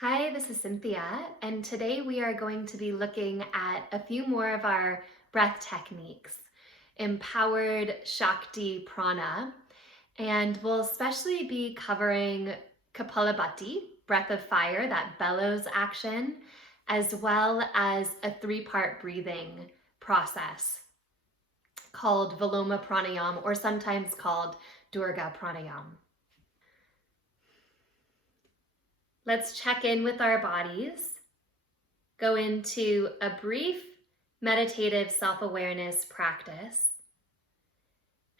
Hi, this is Cynthia, and today we are going to be looking at a few more of our breath techniques, empowered Shakti Prana, and we'll especially be covering Kapalabhati, breath of fire, that bellows action, as well as a three-part breathing process called Veloma Pranayam, or sometimes called Durga Pranayam. Let's check in with our bodies, go into a brief meditative self-awareness practice,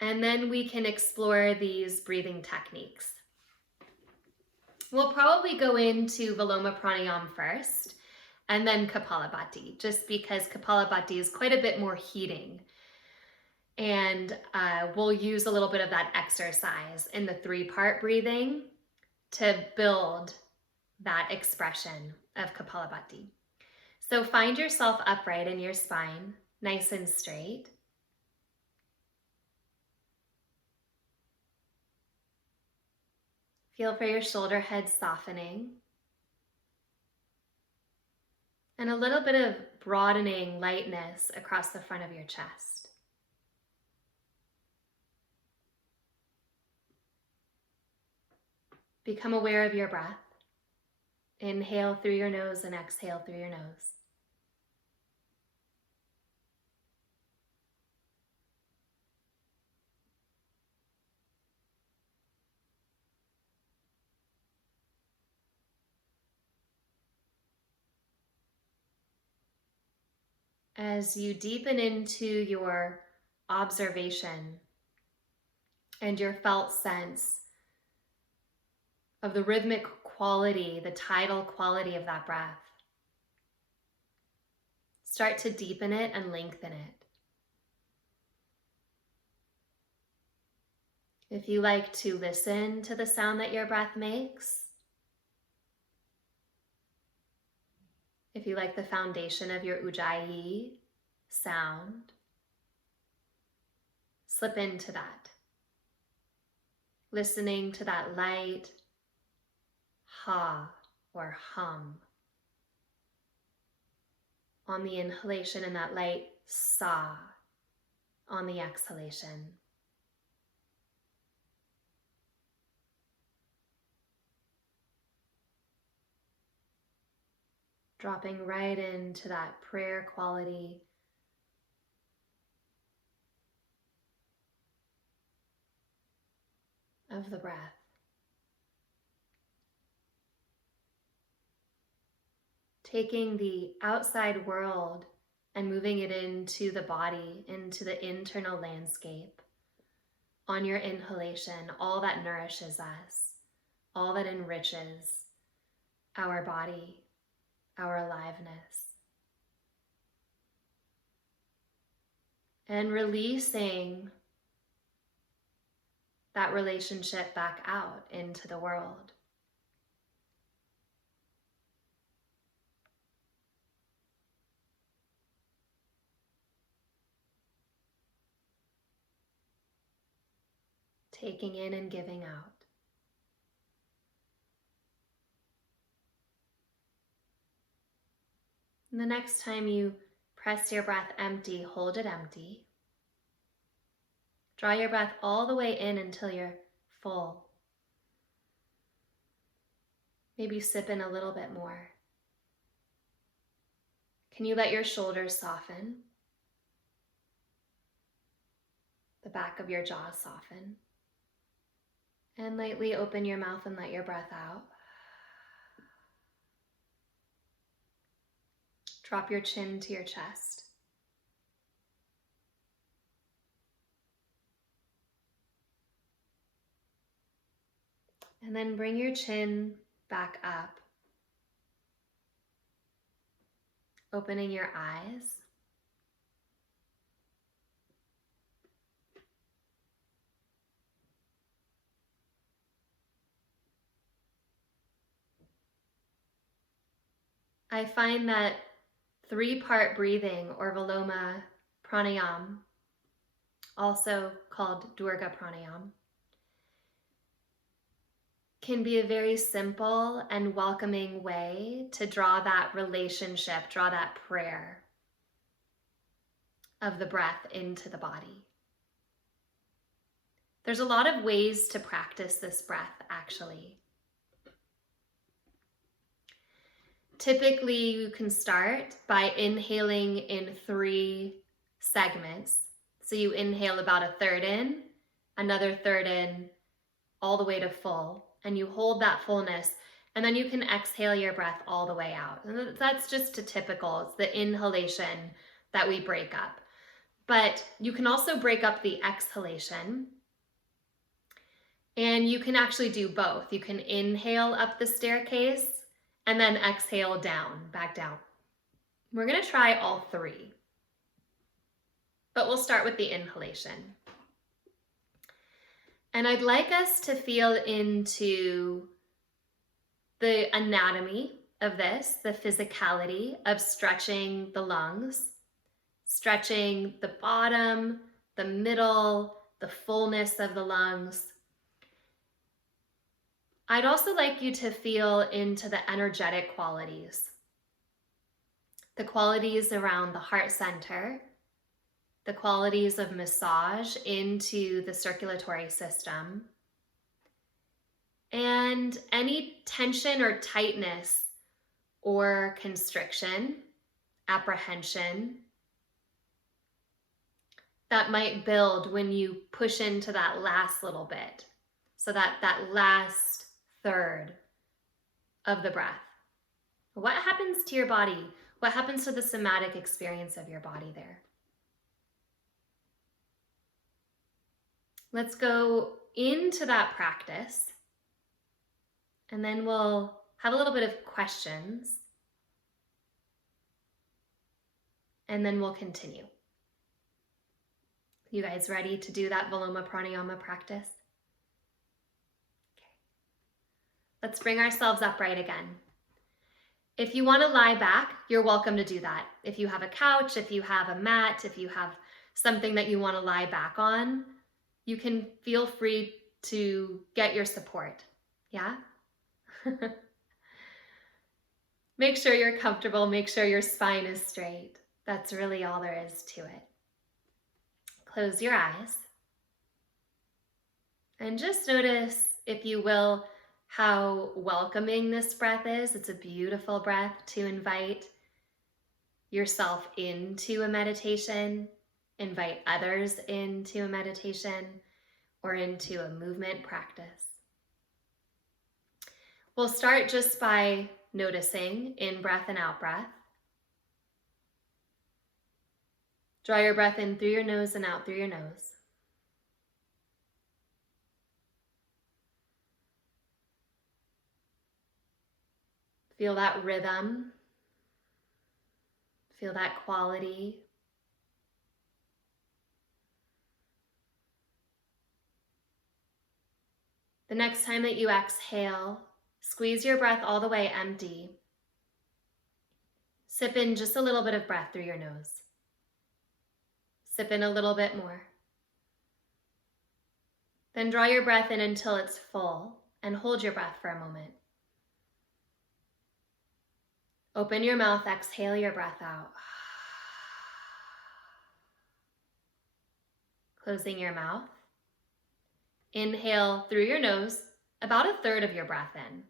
and then we can explore these breathing techniques. We'll probably go into Veloma Pranayam first, and then Kapalabhati, just because Kapalabhati is quite a bit more heating. And we'll use a little bit of that exercise in the three-part breathing to build that expression of Kapalabhati. So find yourself upright in your spine, nice and straight. Feel for your shoulder head softening. And a little bit of broadening lightness across the front of your chest. Become aware of your breath. Inhale through your nose and exhale through your nose. As you deepen into your observation and your felt sense of the rhythmic quality, the tidal quality of that breath, start to deepen it and lengthen it. If you like to listen to the sound that your breath makes, if you like the foundation of your Ujjayi sound, slip into that. Listening to that light ha or hum on the inhalation and that light sa on the exhalation. Dropping right into that prayer quality of the breath. Taking the outside world and moving it into the body, into the internal landscape. On your inhalation, all that nourishes us, all that enriches our body, our aliveness. And releasing that relationship back out into the world. Taking in and giving out. And the next time you press your breath empty, hold it empty. Draw your breath all the way in until you're full. Maybe sip in a little bit more. Can you let your shoulders soften? The back of your jaw soften. And lightly open your mouth and let your breath out. Drop your chin to your chest. And then bring your chin back up, opening your eyes. I find that three-part breathing, or Veloma Pranayam, also called Durga Pranayam, can be a very simple and welcoming way to draw that relationship, draw that prayer of the breath into the body. There's a lot of ways to practice this breath, actually. Typically, you can start by inhaling in 3 segments. So you inhale about a third in, another third in, all the way to full, and you hold that fullness, and then you can exhale your breath all the way out. And that's just a typical, it's the inhalation that we break up. But you can also break up the exhalation, and you can actually do both. You can inhale up the staircase and then exhale down, back down. We're gonna try all 3, but we'll start with the inhalation. And I'd like us to feel into the anatomy of this, the physicality of stretching the lungs, stretching the bottom, the middle, the fullness of the lungs. I'd also like you to feel into the energetic qualities, the qualities around the heart center, the qualities of massage into the circulatory system, and any tension or tightness or constriction, apprehension that might build when you push into that last little bit. So that last third of the breath. What happens to your body? What happens to the somatic experience of your body there? Let's go into that practice, and then we'll have a little bit of questions, and then we'll continue. You guys ready to do that Veloma Pranayama practice? Okay. Let's bring ourselves upright again. If you want to lie back, you're welcome to do that. If you have a couch, if you have a mat, if you have something that you want to lie back on, you can feel free to get your support. Yeah? Make sure you're comfortable. Make sure your spine is straight. That's really all there is to it. Close your eyes. And just notice, if you will, how welcoming this breath is. It's a beautiful breath to invite yourself into a meditation, invite others into a meditation, or into a movement practice. We'll start just by noticing in-breath and out-breath. Draw your breath in through your nose and out through your nose. Feel that rhythm. Feel that quality. The next time that you exhale, squeeze your breath all the way empty. Sip in just a little bit of breath through your nose. Sip in a little bit more. Then draw your breath in until it's full and hold your breath for a moment. Open your mouth, exhale your breath out. Closing your mouth. Inhale through your nose, about a third of your breath in.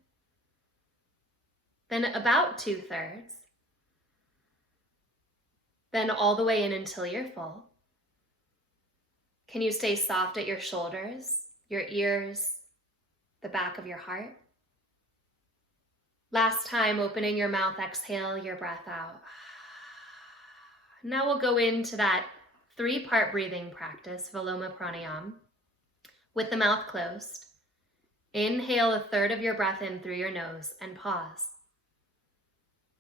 Then about 2/3. Then all the way in until you're full. Can you stay soft at your shoulders, your ears, the back of your heart? Last time, opening your mouth, exhale your breath out. Now we'll go into that 3-part breathing practice, Veloma Pranayam, with the mouth closed. Inhale a third of your breath in through your nose and pause.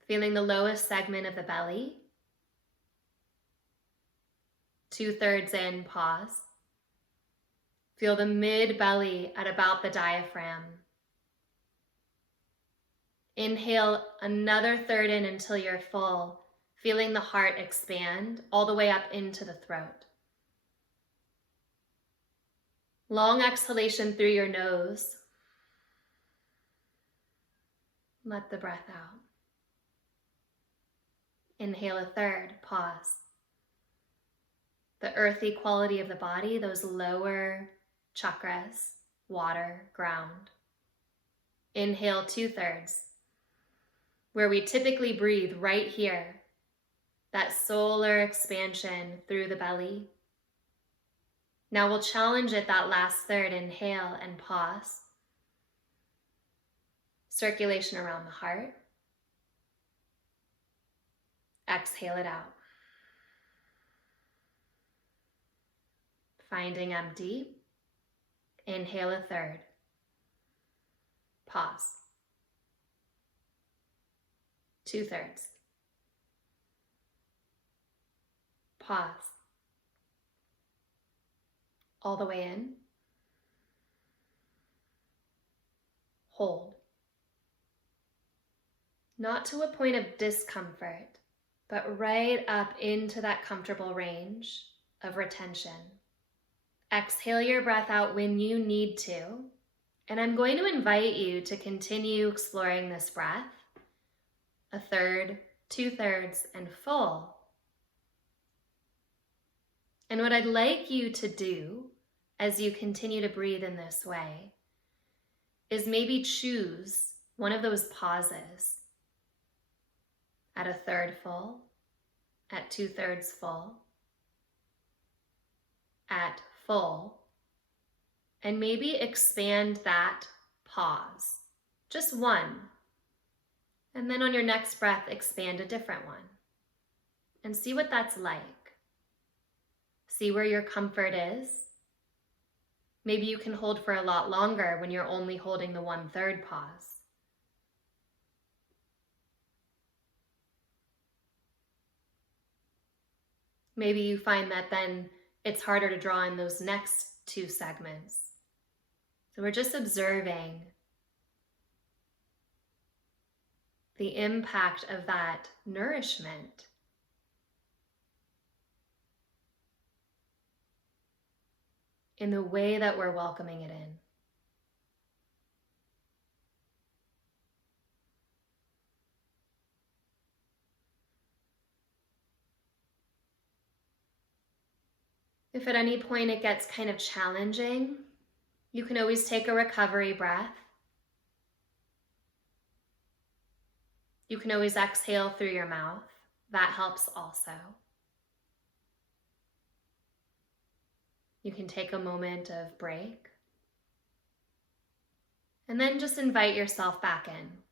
Feeling the lowest segment of the belly. 2/3 in, pause. Feel the mid-belly at about the diaphragm. Inhale another third in until you're full, feeling the heart expand all the way up into the throat. Long exhalation through your nose. Let the breath out. Inhale a third, pause. The earthy quality of the body, those lower chakras, water, ground. Inhale 2/3, where we typically breathe right here, that solar expansion through the belly. Now we'll challenge it that last third. Inhale and pause. Circulation around the heart. Exhale it out. Finding empty. Inhale a third. Pause. 2/3. Pause. All the way in. Hold. Not to a point of discomfort, but right up into that comfortable range of retention. Exhale your breath out when you need to. And I'm going to invite you to continue exploring this breath. A third, 2/3, and full. And what I'd like you to do as you continue to breathe in this way is maybe choose one of those pauses at a third full, at 2/3 full, at full, and maybe expand that pause, just one. And then on your next breath, expand a different one and see what that's like. See where your comfort is. Maybe you can hold for a lot longer when you're only holding the 1/3 pause. Maybe you find that then it's harder to draw in those next 2 segments. So we're just observing the impact of that nourishment. In the way that we're welcoming it in. If at any point it gets kind of challenging, you can always take a recovery breath. You can always exhale through your mouth. That helps also. You can take a moment of break. And then just invite yourself back in.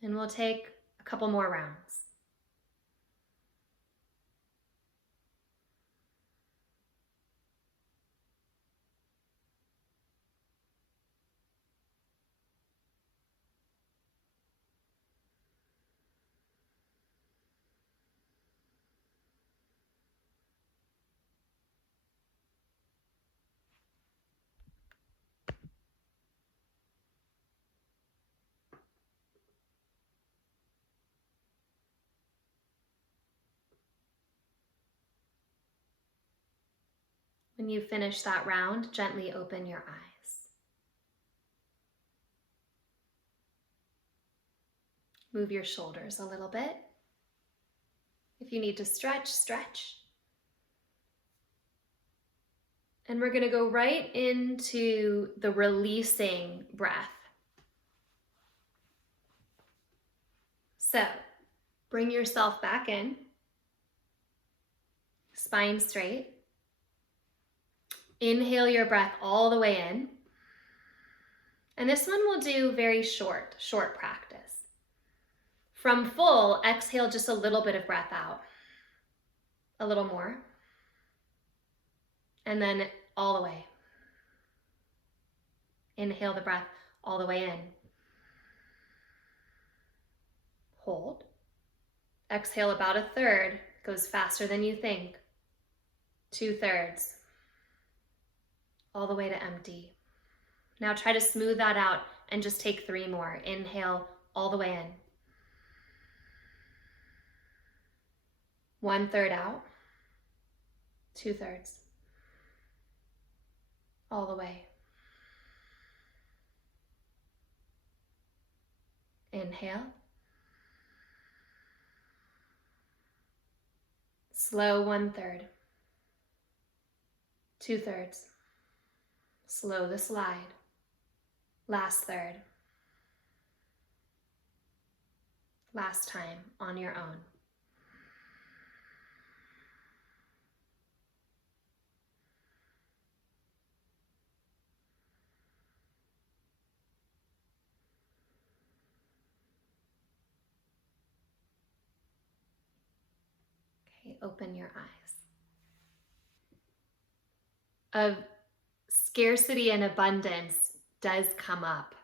And we'll take a couple more rounds. When you finish that round, gently open your eyes. Move your shoulders a little bit. If you need to stretch, stretch. And we're going to go right into the releasing breath. So, bring yourself back in. Spine straight. Inhale your breath all the way in. And this one we'll do very short practice. From full, exhale just a little bit of breath out. A little more. And then all the way. Inhale the breath all the way in. Hold. Exhale about a third. Goes faster than you think. 2/3. All the way to empty. Now try to smooth that out and just take 3 more. Inhale all the way in. 1/3 out. 2/3. All the way. Inhale. Slow 1/3. 2/3. Slow the slide. Last third. Last time on your own. Okay, open your eyes. Of scarcity and abundance does come up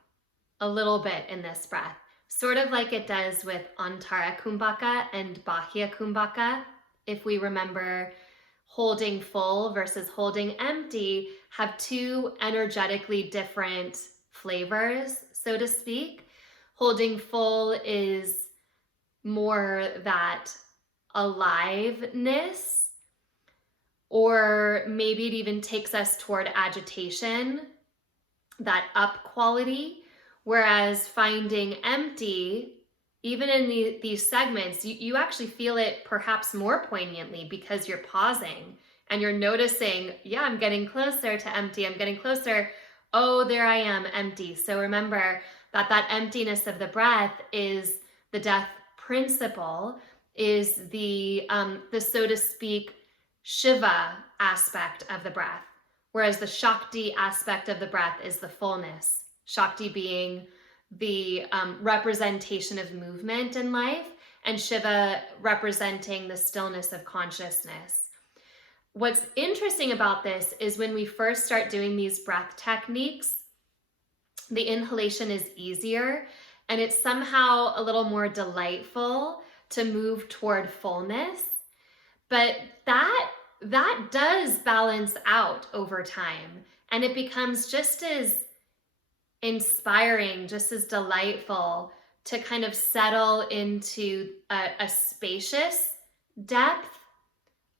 a little bit in this breath, sort of like it does with Antara Kumbhaka and Bahya Kumbhaka. If we remember, holding full versus holding empty have two energetically different flavors, so to speak. Holding full is more that aliveness, or maybe it even takes us toward agitation, that up quality. Whereas finding empty, even in these segments, you actually feel it perhaps more poignantly because you're pausing and you're noticing, yeah, I'm getting closer to empty. I'm getting closer. Oh, there I am, empty. So remember that that emptiness of the breath is the death principle, is the so to speak, Shiva aspect of the breath. Whereas the Shakti aspect of the breath is the fullness. Shakti being the representation of movement in life, and Shiva representing the stillness of consciousness. What's interesting about this is when we first start doing these breath techniques, the inhalation is easier and it's somehow a little more delightful to move toward fullness. But that does balance out over time, and it becomes just as inspiring, just as delightful to kind of settle into a spacious depth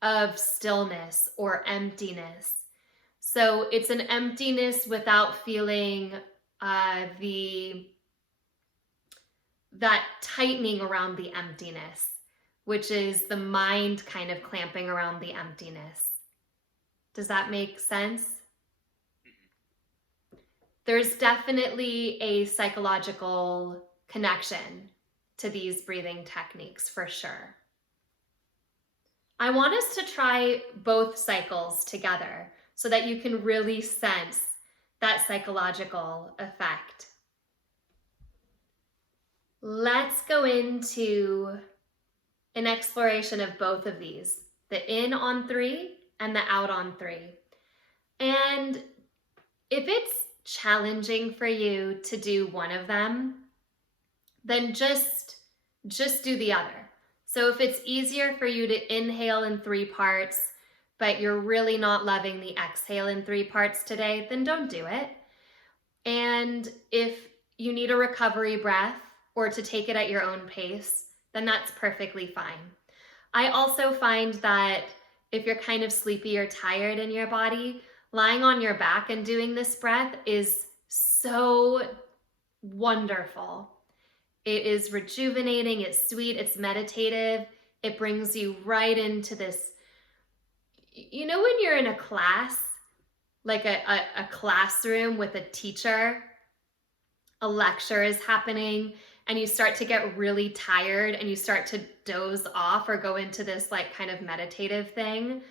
of stillness or emptiness. So it's an emptiness without feeling that tightening around the emptiness, which is the mind kind of clamping around the emptiness. Does that make sense? There's definitely a psychological connection to these breathing techniques for sure. I want us to try both cycles together so that you can really sense that psychological effect. Let's go into an exploration of both of these, the in on 3 and the out on 3. And if it's challenging for you to do one of them, then just do the other. So if it's easier for you to inhale in 3 parts, but you're really not loving the exhale in 3 parts today, then don't do it. And if you need a recovery breath or to take it at your own pace, then that's perfectly fine. I also find that if you're kind of sleepy or tired in your body, lying on your back and doing this breath is so wonderful. It is rejuvenating, it's sweet, it's meditative. It brings you right into this, you know, when you're in a class, like a classroom with a teacher, a lecture is happening, and you start to get really tired and you start to doze off or go into this like kind of meditative thing.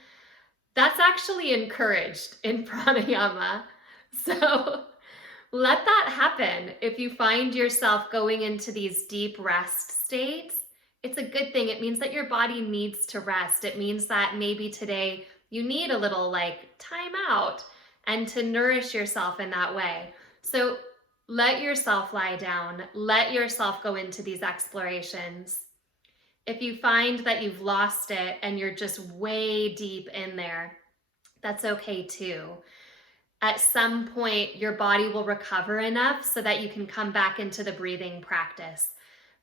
That's actually encouraged in pranayama. So let that happen. If you find yourself going into these deep rest states, it's a good thing. It means that your body needs to rest. It means that maybe today you need a little like time out and to nourish yourself in that way. So let yourself lie down. Let yourself go into these explorations. If you find that you've lost it and you're just way deep in there, that's okay too. At some point, your body will recover enough so that you can come back into the breathing practice.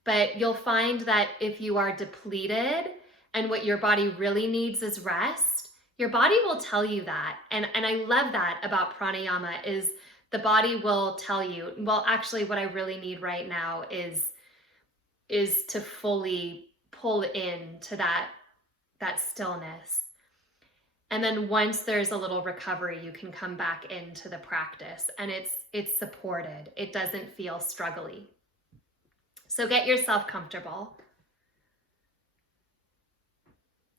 But you'll find that if you are depleted and what your body really needs is rest, your body will tell you that. And I love that about pranayama is the body will tell you, well, actually what I really need right now is is to fully pull into that stillness. And then once there's a little recovery, you can come back into the practice, and it's supported. It doesn't feel struggly. So get yourself comfortable.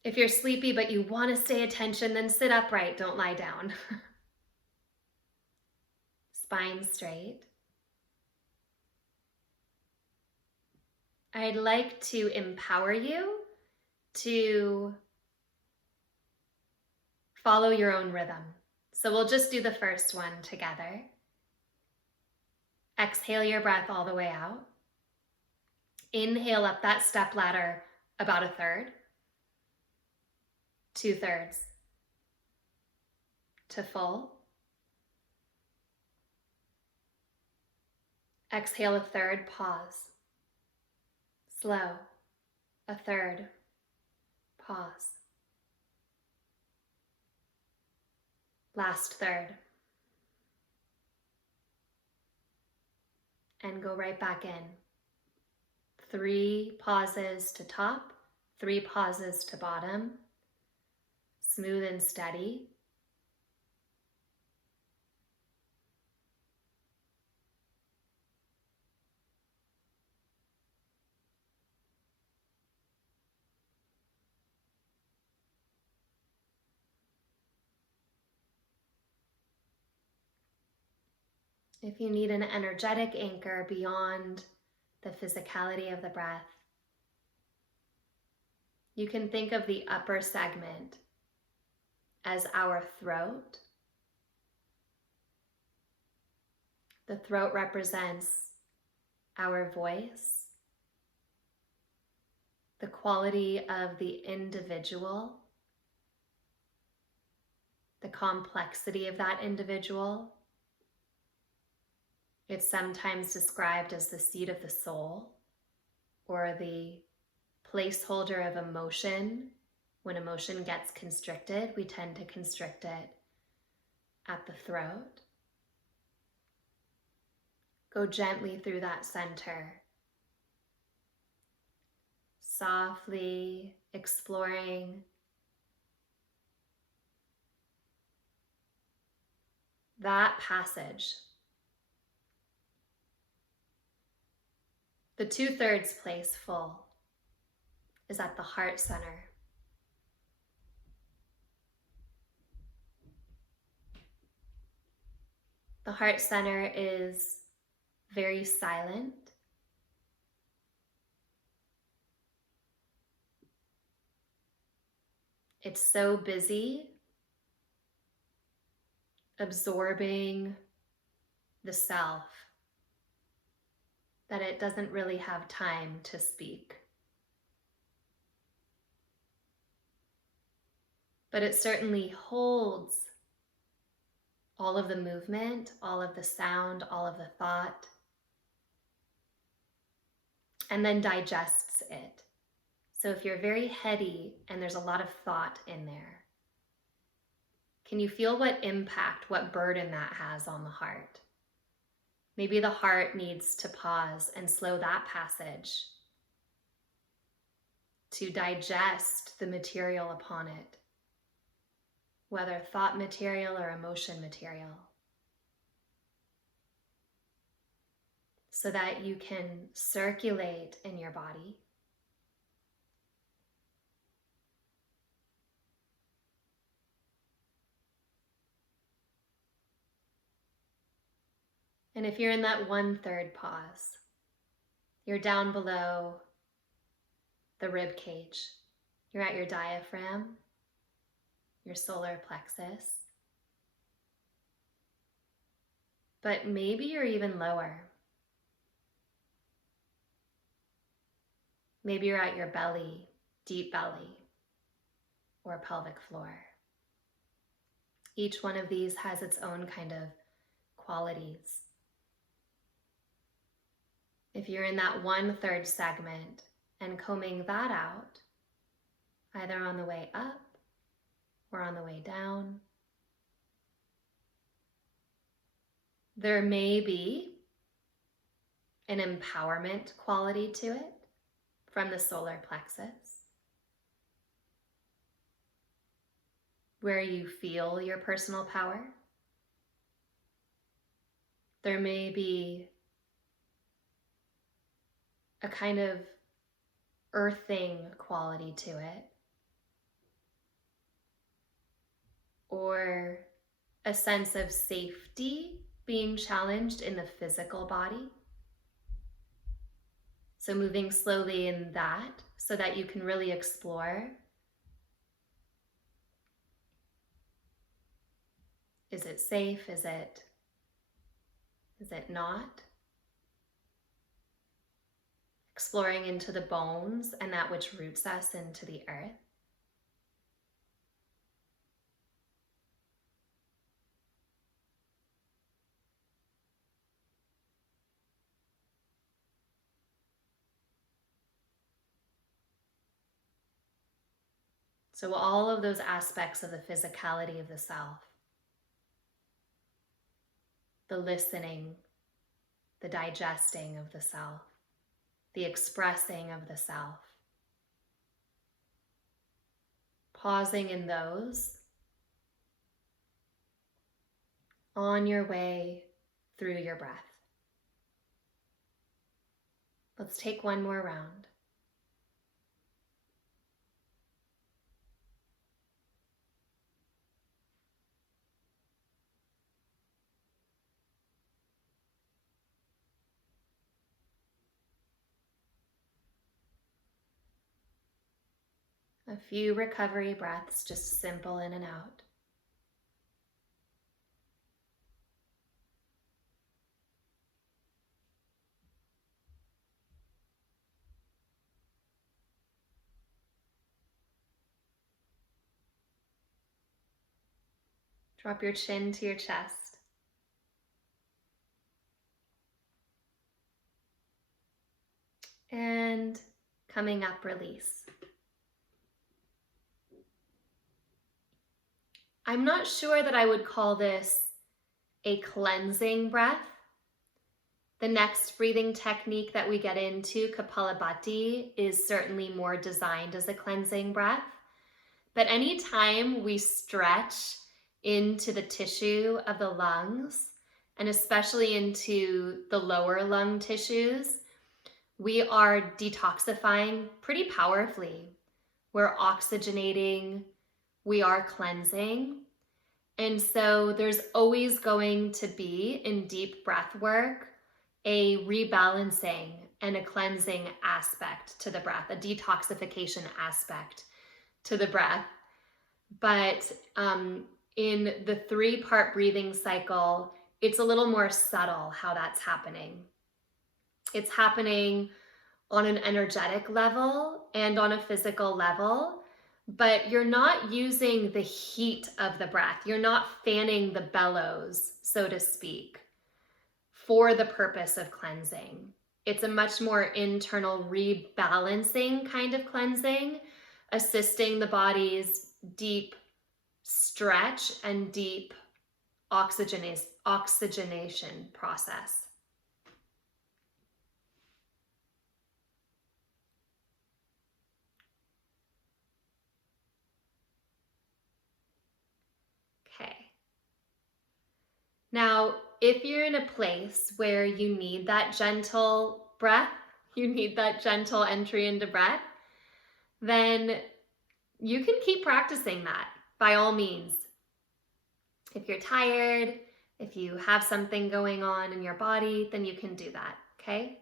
If you're sleepy but you want to stay attention, then sit upright, don't lie down. Spine straight. I'd like to empower you to follow your own rhythm. So we'll just do the first one together. Exhale your breath all the way out. Inhale up that step ladder about a third, 2/3 to full. Exhale a third, pause. Slow, a third, pause. Last third. And go right back in. 3 pauses to top, 3 pauses to bottom. Smooth and steady. If you need an energetic anchor beyond the physicality of the breath, you can think of the upper segment as our throat. The throat represents our voice, the quality of the individual, the complexity of that individual. It's sometimes described as the seat of the soul, or the placeholder of emotion. When emotion gets constricted, we tend to constrict it at the throat. Go gently through that center, softly exploring that passage. The 2/3 place full is at the heart center. The heart center is very silent. It's so busy absorbing the self that it doesn't really have time to speak. But it certainly holds all of the movement, all of the sound, all of the thought, and then digests it. So if you're very heady and there's a lot of thought in there, can you feel what impact, what burden that has on the heart? Maybe the heart needs to pause and slow that passage to digest the material upon it, whether thought material or emotion material, so that you can circulate in your body. And if you're in that 1/3 pause, you're down below the rib cage. You're at your diaphragm, your solar plexus. But maybe you're even lower. Maybe you're at your belly, deep belly, or pelvic floor. Each one of these has its own kind of qualities. If you're in that 1/3 segment and combing that out, either on the way up or on the way down, there may be an empowerment quality to it. from the solar plexus, where you feel your personal power. There may be a kind of earthing quality to it, or a sense of safety being challenged in the physical body. So moving slowly in that so that you can really explore, is it safe? Is it not? Exploring into the bones and that which roots us into the earth. So all of those aspects of the physicality of the self, the listening, the digesting of the self, the expressing of the self, pausing in those on your way through your breath. Let's take one more round. A few recovery breaths, just simple in and out. Drop your chin to your chest. And coming up, release. I'm not sure that I would call this a cleansing breath. The next breathing technique that we get into, Kapalabhati, is certainly more designed as a cleansing breath. But anytime we stretch into the tissue of the lungs, and especially into the lower lung tissues, we are detoxifying pretty powerfully. We're oxygenating, we are cleansing. And so there's always going to be, in deep breath work, a rebalancing and a cleansing aspect to the breath, a detoxification aspect to the breath. But in the 3-part breathing cycle, it's a little more subtle how that's happening. It's happening on an energetic level and on a physical level, but you're not using the heat of the breath. You're not fanning the bellows, so to speak, for the purpose of cleansing. It's a much more internal rebalancing kind of cleansing, assisting the body's deep stretch and deep oxygenation process. Okay. Now, if you're in a place where you need that gentle breath, you need that gentle entry into breath, then you can keep practicing that by all means. If you're tired, if you have something going on in your body, then you can do that, okay?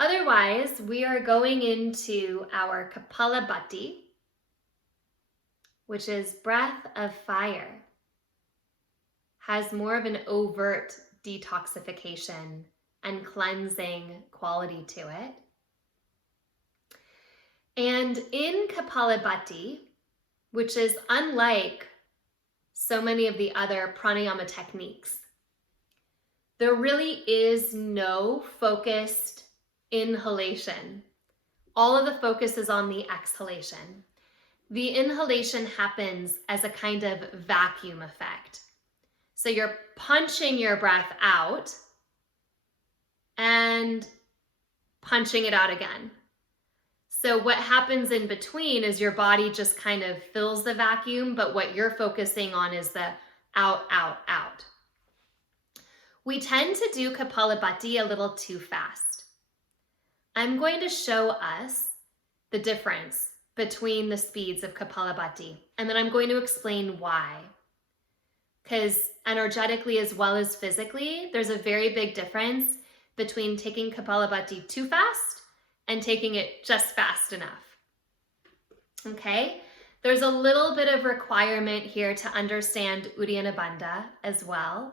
Otherwise, we are going into our Kapalabhati, which is breath of fire. Has more of an overt detoxification and cleansing quality to it. And in Kapalabhati, which is unlike so many of the other pranayama techniques, there really is no focused inhalation. All of the focus is on the exhalation. The inhalation happens as a kind of vacuum effect. So you're punching your breath out and punching it out again. So what happens in between is your body just kind of fills the vacuum, but what you're focusing on is the out, out, out. We tend to do Kapalabhati a little too fast. I'm going to show us the difference between the speeds of Kapalabhati, and then I'm going to explain why. Because energetically as well as physically, there's a very big difference between taking Kapalabhati too fast and taking it just fast enough. Okay? There's a little bit of requirement here to understand Uddiyana Bandha as well,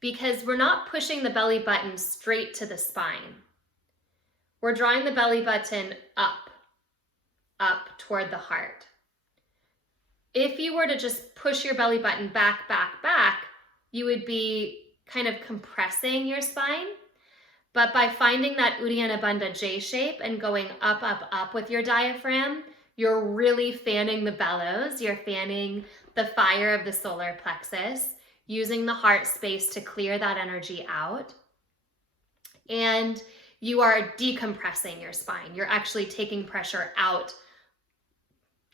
because we're not pushing the belly button straight to the spine. We're drawing the belly button up toward the heart. If you were to just push your belly button back, back, back, you would be kind of compressing your spine. But by finding that Uddiyana Bandha J shape and going up, up, up with your diaphragm, you're really fanning the bellows. You're fanning the fire of the solar plexus, using the heart space to clear that energy out. And you are decompressing your spine. You're actually taking pressure out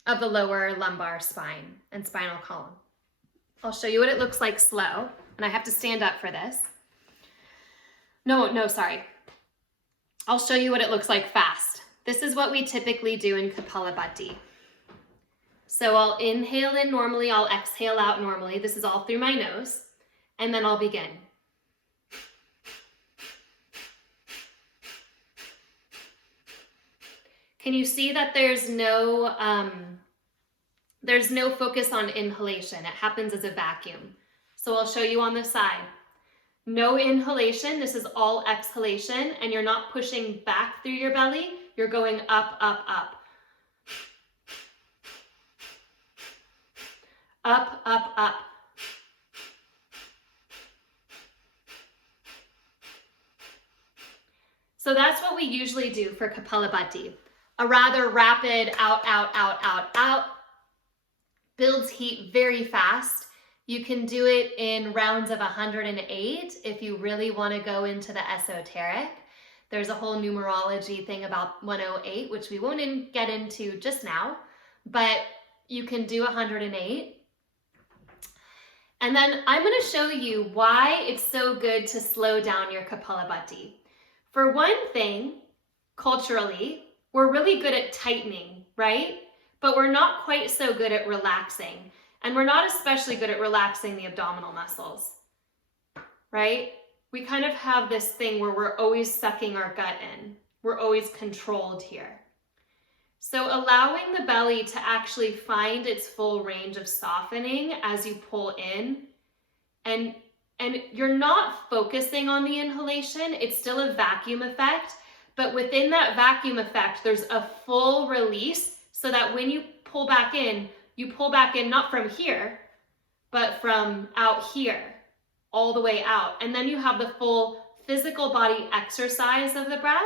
of the lower lumbar spine and spinal column. I'll show you what it looks like slow, and I have to stand up for this. No, sorry. I'll show you what it looks like fast. This is what we typically do in Kapalabhati. So I'll inhale in normally, I'll exhale out normally. This is all through my nose, and then I'll begin. Can you see that there's no focus on inhalation? It happens as a vacuum. So I'll show you on the side. No inhalation, this is all exhalation, and you're not pushing back through your belly, you're going up, up, up. Up, up, up. So that's what we usually do for Kapalabhati. A rather rapid out, out, out, out, out. Builds heat very fast. You can do it in rounds of 108 if you really want to go into the esoteric. There's a whole numerology thing about 108, which we won't get into just now, but you can do 108. And then I'm going to show you why it's so good to slow down your Kapalabhati. For one thing, culturally, we're really good at tightening, right? But we're not quite so good at relaxing. And we're not especially good at relaxing the abdominal muscles, right? We kind of have this thing where we're always sucking our gut in. We're always controlled here. So allowing the belly to actually find its full range of softening as you pull in, and you're not focusing on the inhalation, it's still a vacuum effect, but within that vacuum effect, there's a full release so that when you pull back in not from here, but from out here, all the way out. And then you have the full physical body exercise of the breath,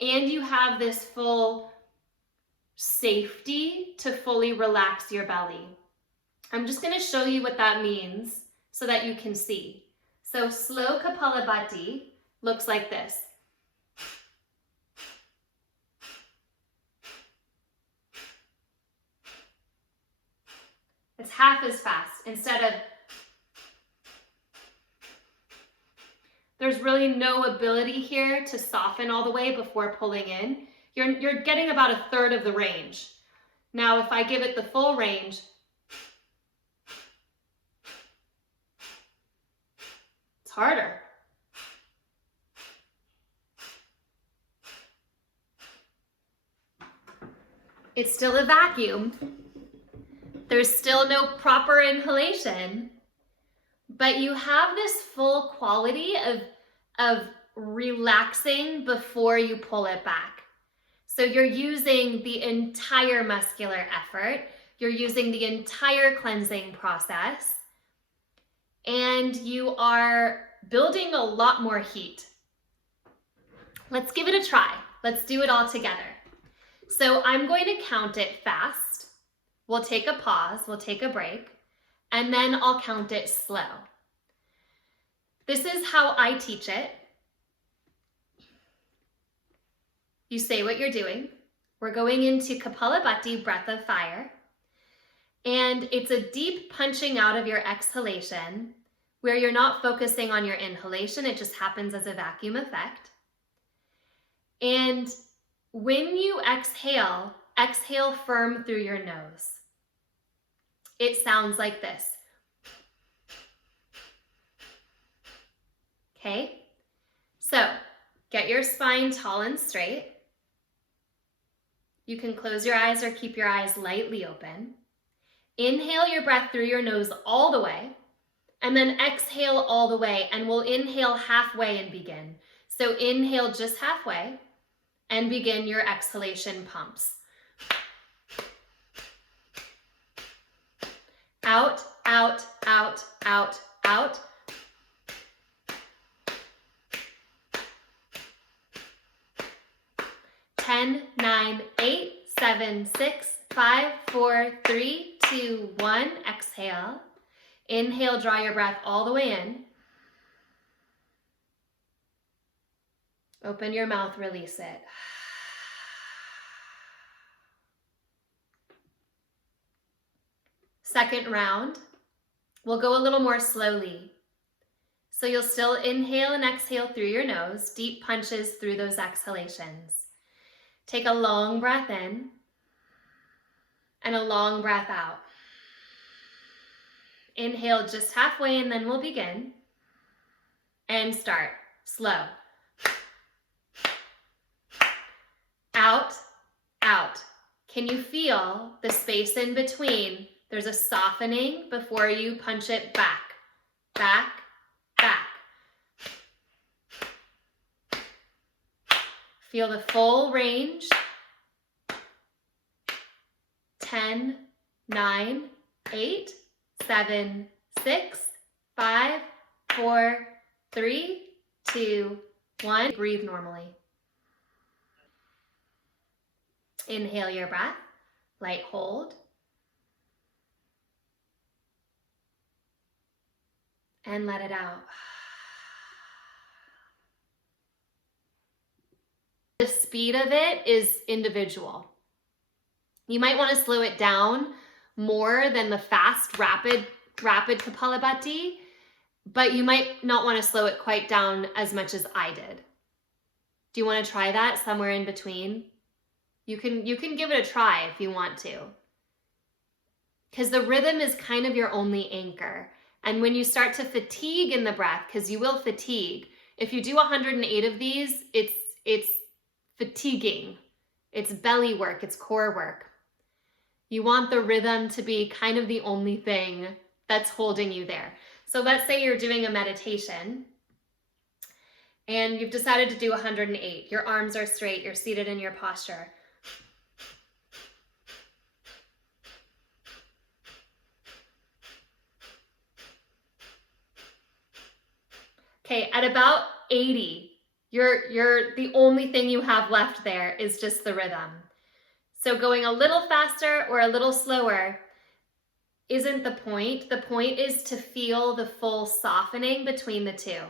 and you have this full safety to fully relax your belly. I'm just gonna show you what that means so that you can see. So slow Kapalabhati looks like this. It's half as fast. Instead of, there's really no ability here to soften all the way before pulling in. You're getting about a third of the range. Now, if I give it the full range, it's harder. It's still a vacuum. There's still no proper inhalation, but you have this full quality of relaxing before you pull it back. So you're using the entire muscular effort, you're using the entire cleansing process, and you are building a lot more heat. Let's give it a try. Let's do it all together. So I'm going to count it fast. We'll take a pause, we'll take a break, and then I'll count it slow. This is how I teach it. You say what you're doing. We're going into Kapalabhati, breath of fire. And it's a deep punching out of your exhalation where you're not focusing on your inhalation. It just happens as a vacuum effect. And when you exhale, exhale firm through your nose. It sounds like this. Okay? So, get your spine tall and straight. You can close your eyes or keep your eyes lightly open. Inhale your breath through your nose all the way, and then exhale all the way, and we'll inhale halfway and begin. So inhale just halfway and begin your exhalation pumps. Out, out, out, out, out. 10, 9, 8, 7, 6, 5, 4, 3, 2, 1. Exhale. Inhale, draw your breath all the way in. Open your mouth, release it. Second round, we'll go a little more slowly. So you'll still inhale and exhale through your nose, deep punches through those exhalations. Take a long breath in and a long breath out. Inhale just halfway and then we'll begin. And start. Slow. Out, out. Can you feel the space in between? There's a softening before you punch it back, back, back. Feel the full range. 10, 9, 8, 7, 6, 5, 4, 3, 2, 1. Breathe normally. Inhale your breath, light hold. And let it out. The speed of it is individual. You might want to slow it down more than the fast, rapid Kapalabhati, but you might not want to slow it quite down as much as I did. Do you want to try that somewhere in between? You can give it a try if you want to. Because the rhythm is kind of your only anchor. And when you start to fatigue in the breath, because you will fatigue, if you do 108 of these, it's fatiguing. It's belly work, it's core work. You want the rhythm to be kind of the only thing that's holding you there. So let's say you're doing a meditation and you've decided to do 108. Your arms are straight, you're seated in your posture. Okay, at about 80, you're the only thing you have left there is just the rhythm. So going a little faster or a little slower isn't the point. The point is to feel the full softening between the two.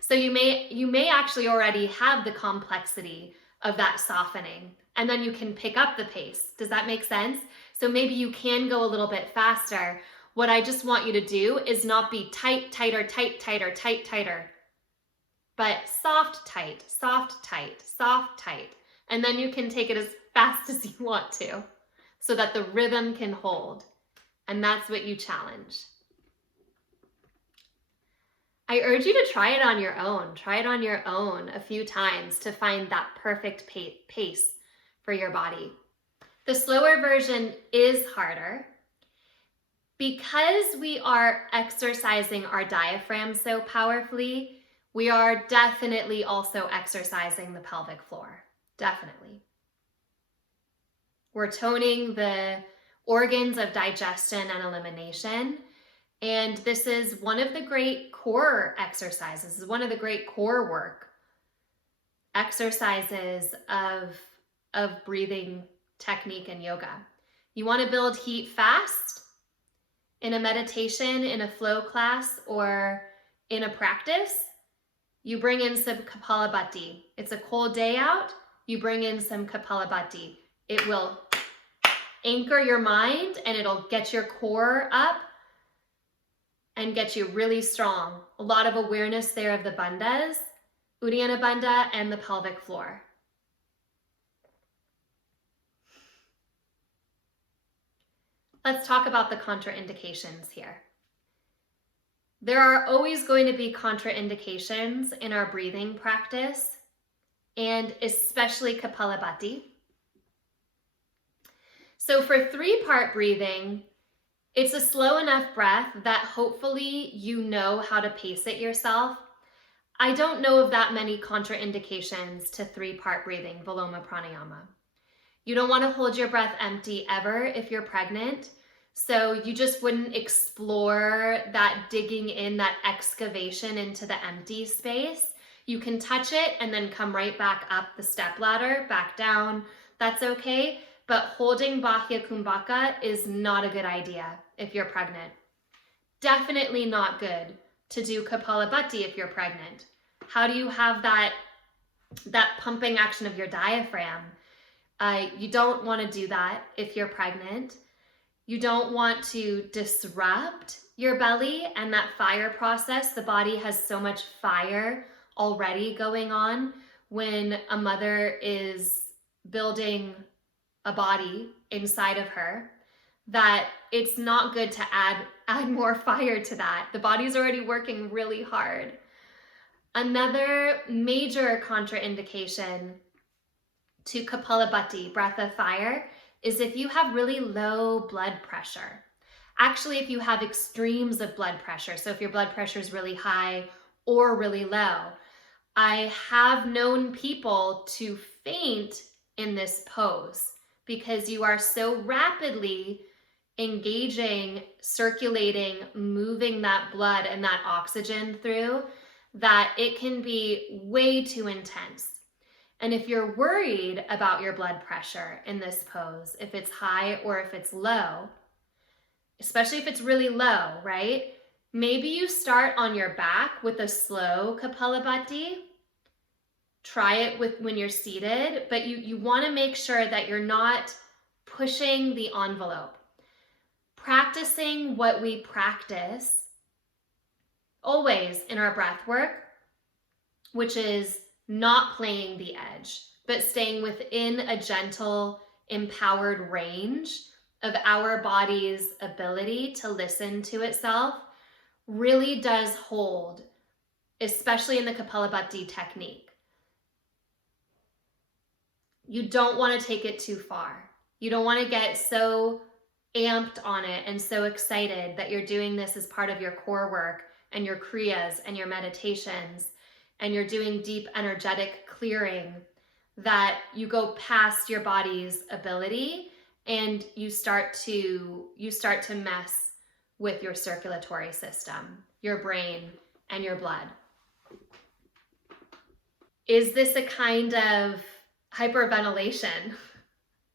So you may actually already have the complexity of that softening, and then you can pick up the pace. Does that make sense? So maybe you can go a little bit faster. What I just want you to do is not be tight, tighter, tight, tighter, tight, tighter, but soft, tight, soft, tight, soft, tight. And then you can take it as fast as you want to so that the rhythm can hold. And that's what you challenge. I urge you to try it on your own. Try it on your own a few times to find that perfect pace for your body. The slower version is harder. Because we are exercising our diaphragm so powerfully, we are definitely also exercising the pelvic floor. Definitely. We're toning the organs of digestion and elimination. And this is one of the great core exercises. This is one of the great core work exercises of breathing technique and yoga. You want to build heat fast in a meditation, in a flow class, or in a practice. You bring in some Kapalabhati. It's a cold day out. you bring in some Kapalabhati. It will anchor your mind and it'll get your core up and get you really strong. A lot of awareness there of the bandhas, Uddiyana Bandha, and the pelvic floor. Let's talk about the contraindications here. There are always going to be contraindications in our breathing practice, and especially Kapalabhati. So for 3-part breathing, it's a slow enough breath that hopefully you know how to pace it yourself. I don't know of that many contraindications to 3-part breathing, Veloma Pranayama. You don't want to hold your breath empty ever if you're pregnant. So you just wouldn't explore that digging in, that excavation into the empty space. You can touch it and then come right back up the step ladder, back down. That's okay. But holding Bahya Kumbhaka is not a good idea if you're pregnant. Definitely not good to do Kapalabhati if you're pregnant. How do you have that pumping action of your diaphragm? You don't want to do that if you're pregnant. You don't want to disrupt your belly and that fire process. The body has so much fire already going on when a mother is building a body inside of her, that it's not good to add more fire to that. The body's already working really hard. Another major contraindication to Kapalabhati, breath of fire, is if you have really low blood pressure. Actually, if you have extremes of blood pressure, so if your blood pressure is really high or really low, I have known people to faint in this pose because you are so rapidly engaging, circulating, moving that blood and that oxygen through that it can be way too intense. And if you're worried about your blood pressure in this pose, if it's high or if it's low, especially if it's really low, right? Maybe you start on your back with a slow Kapalabhati. Try it when you're seated, but you want to make sure that you're not pushing the envelope. Practicing what we practice always in our breath work, which is not playing the edge, but staying within a gentle, empowered range of our body's ability to listen to itself, really does hold, especially in the Kapalabhati technique. You don't want to take it too far. You don't want to get so amped on it and so excited that you're doing this as part of your core work and your kriyas and your meditations, and you're doing deep energetic clearing, that you go past your body's ability and you start to mess with your circulatory system, your brain, and your blood. Is this a kind of hyperventilation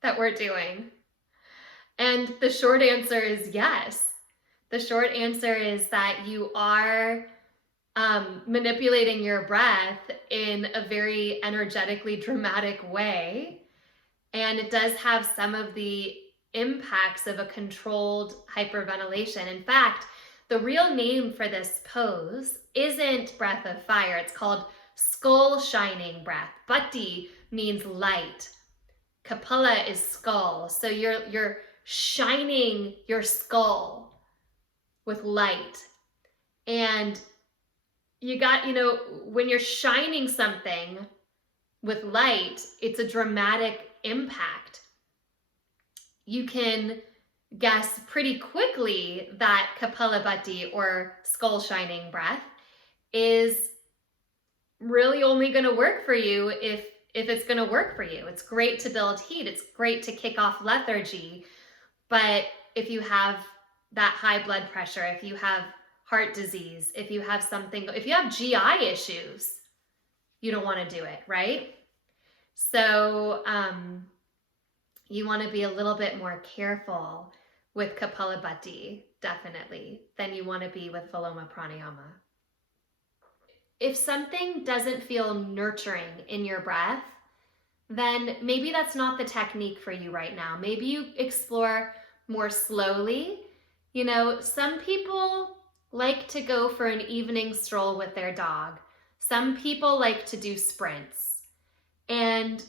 that we're doing? And the short answer is yes. The short answer is that you are manipulating your breath in a very energetically dramatic way. And it does have some of the impacts of a controlled hyperventilation. In fact, the real name for this pose isn't breath of fire. It's called skull shining breath. Bhati means light. Kapala is skull. So you're shining your skull with light. And you got, when you're shining something with light, it's a dramatic impact. You can guess pretty quickly that Kapalabhati, or skull shining breath, is really only going to work for you if it's going to work for you. It's great to build heat. It's great to kick off lethargy. But if you have that high blood pressure, if you have heart disease, if you have GI issues, you don't want to do it, right? So you want to be a little bit more careful with Kapalabhati, definitely, than you want to be with Veloma Pranayama. If something doesn't feel nurturing in your breath, then maybe that's not the technique for you right now. Maybe you explore more slowly. You know, some people like to go for an evening stroll with their dog. Some people like to do sprints. And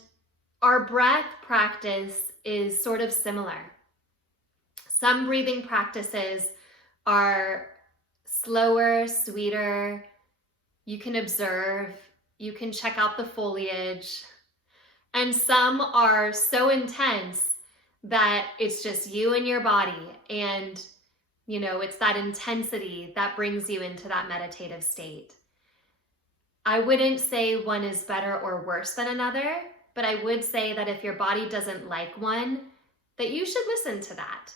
our breath practice is sort of similar. Some breathing practices are slower, sweeter. You can observe, you can check out the foliage. And some are so intense that it's just you and your body. And, you know, it's that intensity that brings you into that meditative state. I wouldn't say one is better or worse than another, but I would say that if your body doesn't like one, that you should listen to that.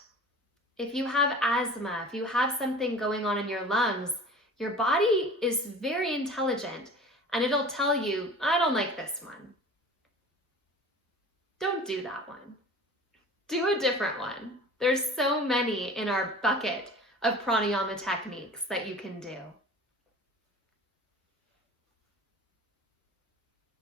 If you have asthma, if you have something going on in your lungs, your body is very intelligent and it'll tell you, I don't like this one. Don't do that one. Do a different one. There's so many in our bucket of pranayama techniques that you can do.